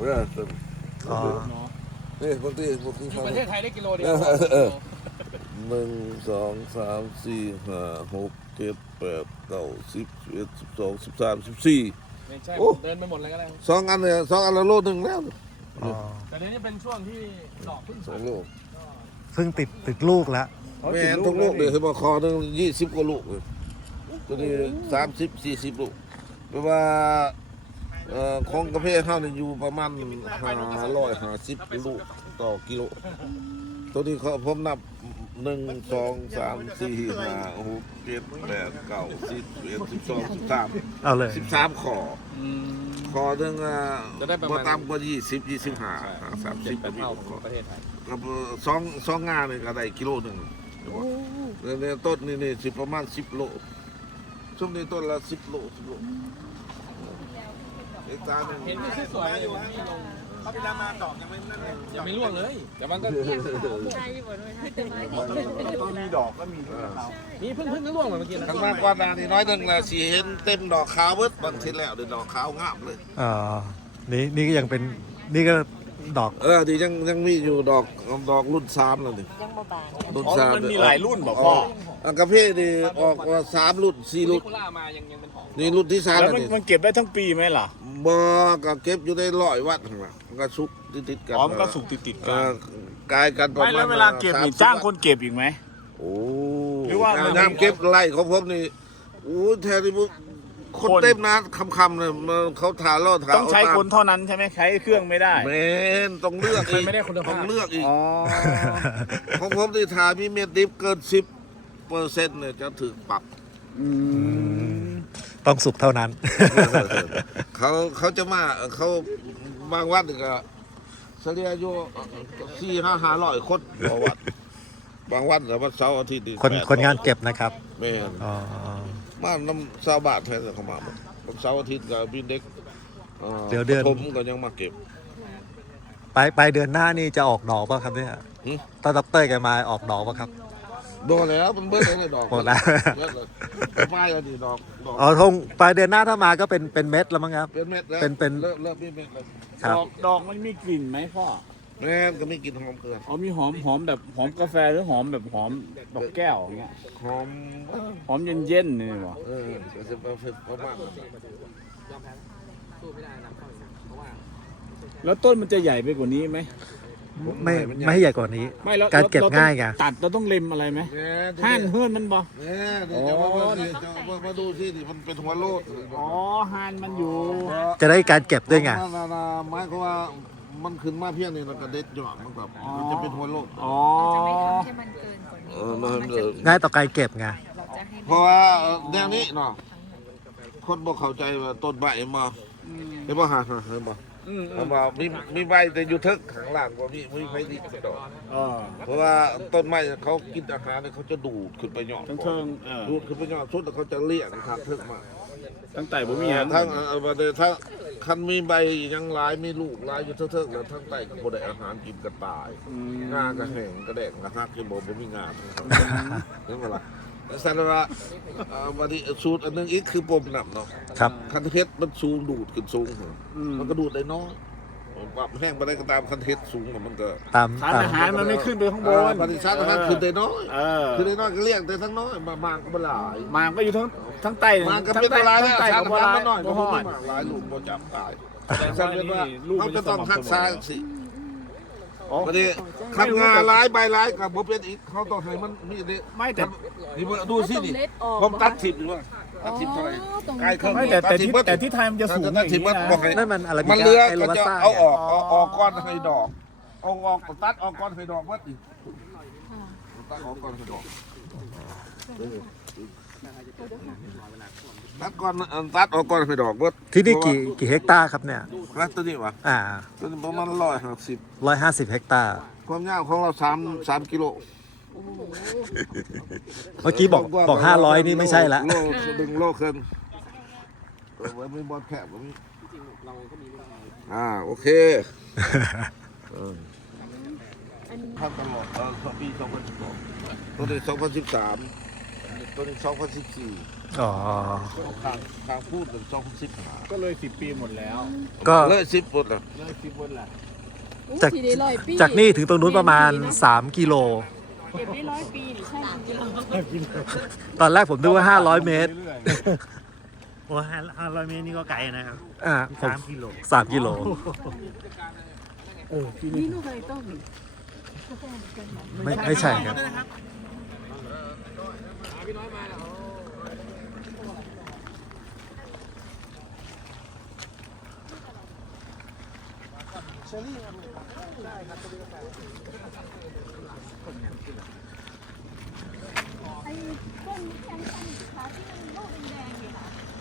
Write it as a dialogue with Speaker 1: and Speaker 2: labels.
Speaker 1: อ๋อ
Speaker 2: นี่คนที่
Speaker 3: ประเทศไทยได้กิโลเดียว
Speaker 2: 1 2 3 4 5 6 7 8 9 10 11 12 13 14
Speaker 3: ไม่ใช่เดินไปหมดเลยก็ได้
Speaker 2: 2 อันเลย2 อันละโลนึงแล้ว
Speaker 1: อ๋อ
Speaker 3: แต่นี้เป็นช่วงที่ดอกพึ่ง
Speaker 2: 2 โล
Speaker 1: เพิ่งติดลูกแล้ว
Speaker 2: แม่ทุกลูกเดี๋ยวให้บอกคอนึง20 กว่าลูกเลยตัวนี้30-40 ลูกแปลว่าของกาแฟข้าวเนี่ยอยู่ประมาณ550 ลูกต่อกิโลตัวนี้เขาผมนับ1 2 3 4 5 6 7 8 9 10 11 12 13
Speaker 1: เอาเลย
Speaker 2: 13ขอขอนึงบ่ต่ำกว่า20 25 30
Speaker 3: เป็นเท่าของประเทศไทย
Speaker 2: กับสองงานนี่ก็ได้กิโลนึงเนี่ยต้นนี่สิประมาณ10 โลช่วงนี้ต้นละ10 โลเอกตาหนึ่ง
Speaker 3: เห็นที่สวยอยู่ที่ลง
Speaker 4: เขาเวลามาดอกยังไม่นั่นเลย
Speaker 3: ยังไม่ร่วงเลยแต่มันก็
Speaker 4: ต้องมีดอกก็มีที่เขา
Speaker 3: มีเพิ่งร่วงเมื่อกี้นะ
Speaker 2: ข้างมากกว่านานี่น้อยนึงละสิเห็นเต็มดอกขาวเบิดบางทีแล้วเดี๋ยวดอกขาวงามเลย
Speaker 1: อ๋อนี่ก็ยังเป็นนี่ก็ดอก
Speaker 2: ดียังมีอยู่ดอกรุ่น3แล้วนี่
Speaker 5: ยังบ่บาน
Speaker 2: รุ่น
Speaker 4: อ๋อ
Speaker 2: 3
Speaker 4: มันมีหลายรุ่นบอกพ่อ
Speaker 2: กาแฟนี่ออกว่า3 รุ่น 4 รุ่น
Speaker 3: กุล่ามายังเป็นหอม
Speaker 2: นี่รุ่นที่3
Speaker 4: แล้
Speaker 2: แล้ว ว
Speaker 4: มัน
Speaker 2: นี่
Speaker 4: มันเก็บได้ทั้งปีไหมล่ะ
Speaker 2: บ่ก็เก็บอยู่ได้100 วัตต์ข้างหลังมันก็สุกติดกัน
Speaker 4: อ๋อมันก็สุกติดๆกัน
Speaker 2: กลายกันประ
Speaker 4: ไม่
Speaker 2: มาณ
Speaker 4: แล้วเวลาเก็บนี่จ้างคนเก็บอีกไหม
Speaker 2: โอ้
Speaker 4: หรือว่ามัน
Speaker 2: น้ำเก็บไล่ของผมนี่โอ้แทนที่คนเต็มนะคำเลยเขาถ่าล่อถ่า
Speaker 4: ต้องใช้คนเท่านั้นใช่ไหมใช้เครื่องไม่ได้
Speaker 2: แมนต้องเลือกอีก
Speaker 3: ไม่ได้คุณ
Speaker 2: ต้
Speaker 3: ภา
Speaker 2: อง
Speaker 3: พ
Speaker 2: เลือกอีก
Speaker 4: อ๋อ
Speaker 2: ของผมที่ถ่ามีเม็ดดิบเกิน10%เนี่ยจะถึงปรับ
Speaker 4: อืม
Speaker 1: ต้องสุกเท่านั้น
Speaker 2: เขาจะมาเขาบางวัดก็เฉลี่ยอยู่400-500 คนต่อวัดบางวัดแต่วันเสาร์อาทิตย์นี่
Speaker 1: คนงานเก็บนะครับ
Speaker 2: แม่น
Speaker 1: อ๋อ
Speaker 2: มาน้ำชาวบ้านแทนเขามาหมดวันเสาร์อาทิตย์ก็มีเด็ก
Speaker 1: เดี๋ยวเดือน
Speaker 2: ผมก็ยังมาเก็บ
Speaker 1: ไปเดือนหน้านี่จะออกดอกป่ะครับเนี่ย
Speaker 2: หึ
Speaker 1: ตอนดรแกมาออกดอกป่ะครับ
Speaker 2: โดนแล้วมันเบิดเลยดอก
Speaker 1: หมดแล้ว
Speaker 2: เบิดเลยไม้ก็ดีดอก
Speaker 1: อ๋อทงปลายเดือนหน้าถ้ามาก็เป็นเม็ดแล้วมั้งครับ
Speaker 2: เป็นเม็ดแล้ว
Speaker 1: เป็น
Speaker 2: เริ่มมีเม็ดแล้ว
Speaker 1: ครับ
Speaker 4: ดอกมันมีกลิ่นไหมพ่อ
Speaker 2: แม่นก็มีกลิ่นหอมเกิน
Speaker 4: อ๋อมีหอมแบบหอมกาแฟหรือหอมแบบหอมดอกแก้วอย่างเงี้ย
Speaker 2: หอม
Speaker 4: หอมเย็นๆนี่หรอ
Speaker 2: ก็จะประมาณนั้น
Speaker 4: แล้วต้นมันจะใหญ่ไปกว่านี้ไหม
Speaker 1: ไม่ให้ใหญ่กว่านี้
Speaker 4: ไม่แล้ว
Speaker 1: การเก็บ
Speaker 4: รต้อง
Speaker 1: ง่ายไง
Speaker 4: ตัดเราต้องเล็มอะไรไหม
Speaker 2: แม่
Speaker 4: ห่านเฮือนมันบ่
Speaker 2: แม่เดี๋ยวจะมาดูสิดิมันเป็นหัวโลด
Speaker 4: อ๋อห่านมันอยู่
Speaker 1: จะได้การเก็บด้วยไง
Speaker 2: ไม้เขาว่ามันขึ้นมาเพียงนี้แล้วก็เด็ดหยอดมันแบบมันจะเป็นหัวโลด
Speaker 4: อ๋อ
Speaker 5: จะไม่ทำให้มันเกินกว่านี้มันจะ
Speaker 1: ง่ายต่อการเก็บไง
Speaker 5: เราจะให้
Speaker 2: เพราะว่าแนวนี้เนาะคนบอกเข้าใจว่าต้นใบมาเห็นป่ะฮะเห็นป่ะมามีใบแต่อยู่ทึกข้างล่างว่ามีใบดีกระดอก
Speaker 4: อ๋อ
Speaker 2: เพราะว่าต้นไม้เขากินอาหารเนี่ยเขาจะดูดขึ้นไปยอด
Speaker 4: ทั้งเทิง
Speaker 2: ดูดขึ้นไปยอดสุดแล้วเขาจะเลี้ยงทางทึกมา
Speaker 4: ตั้งแต่บ่มีหยัง
Speaker 2: ทั้งถ้าคันมีใบยังหลายมีลูกหลายอยู่ทึกแล้วทั้งใต้ก็บ่ได้อาหารกินกระต่าย งาก็แห้งกระแดกกระหักที่บ่มีงาเห็นบ่ล่ะสันว่าวันนี้สูตรอันนึงอีกคือปมน้ำเนาะ
Speaker 1: ครับ
Speaker 2: คันเทศมันสูงดูดขึ้นสูงมันก็ดูดได้น้อยปรับแห้งไปได้ก็ตามคันเทศสูงมันก็
Speaker 1: ตาม
Speaker 4: สารอาหารมันไม่ขึ้นไปข้างบน
Speaker 2: ปฏิชาติอาหารขึ้นได้น้อย
Speaker 4: คือ
Speaker 2: ขึ้นได้น้อยก็เลี้ยงแต่ทั้งน้อยมากก็บ่หลาย
Speaker 4: มางก็อยู่ทั้งใต้
Speaker 2: มากก็เป็นบ่หลาย
Speaker 4: ทั้
Speaker 2: แล้ว
Speaker 4: งใต้
Speaker 2: ชา
Speaker 4: กั
Speaker 2: ติ
Speaker 4: บ
Speaker 2: อา
Speaker 4: บ่
Speaker 2: หารมันน้อยก็
Speaker 4: ห
Speaker 2: บ่
Speaker 4: อ
Speaker 2: มี
Speaker 4: ด
Speaker 2: มากหลายลูกบ่จับตาย
Speaker 4: แต่
Speaker 2: ฉันเป็นว่าเขาจะต้องรักษาสิ
Speaker 4: อ๋อ
Speaker 2: วันนี้ขันงาหลายใบหลายกับบ่เป็นอีกเขาต้องให้มันมีนี่
Speaker 4: ไม่แต่
Speaker 2: นี่ดูสินี่ผมตัดสิบหรือว่าตัดสิบเท่าไหร่ใกล้เครื่อง
Speaker 4: ไม่แต่ที่ไทยมันจะสูง
Speaker 2: ตัดสิบมันบอกให้
Speaker 1: นั่นมันอะไร
Speaker 2: มันเลือก
Speaker 1: ไอโร
Speaker 2: ก็
Speaker 1: บัส
Speaker 2: จะ
Speaker 1: ต้า
Speaker 2: เอาออกก้อนให้ดอกเอาออกตัดออกก้อนให้ดอกวัดดิตัดออกก้อนให้ดอกตัดก้อนตัดออกก้อนให้ดอกวัด
Speaker 1: ที่นี่กี่เฮกตาร์ครับเนี่ย
Speaker 2: วัดตัวนี้วะ ตัวนี้ประมาณ
Speaker 1: 150 เฮกตาร์
Speaker 2: ความยาวของเรา3 กิโล
Speaker 1: เมื่อกี้บอก500นี่ไม่ใช่ละ
Speaker 2: โลดึงโลขึ้นไว้ไม่บอลแคบมีโอเคทำตลอดปี2012ตัวนี้2013 ตัวนี้2014
Speaker 1: อ๋อ
Speaker 2: ทางพูดเป็น2015
Speaker 4: ก็เลย10 ปีหมดแล้ว
Speaker 1: ก็
Speaker 2: เลย10หมดแล้ว
Speaker 4: เลย10 วันแหละ
Speaker 1: จากจากนี่ถึงตรงนู้นประมาณ 3 กิโล
Speaker 5: เก็บได้100 ปีนี่ใช่จริง
Speaker 1: ตอนแรกผมนึกว่า 500 เมตร
Speaker 6: โอ้500 เมตรนี่ก็ไกลนะครับ
Speaker 1: ผม
Speaker 6: 3 กิโล
Speaker 1: 3 กิโล
Speaker 5: นี่ลูกเคยต้ม
Speaker 1: ไม่ใช่ครับ
Speaker 5: ไอ้ต้นแข็งๆขาที่มันลูกแดงๆอยู่ค่ะ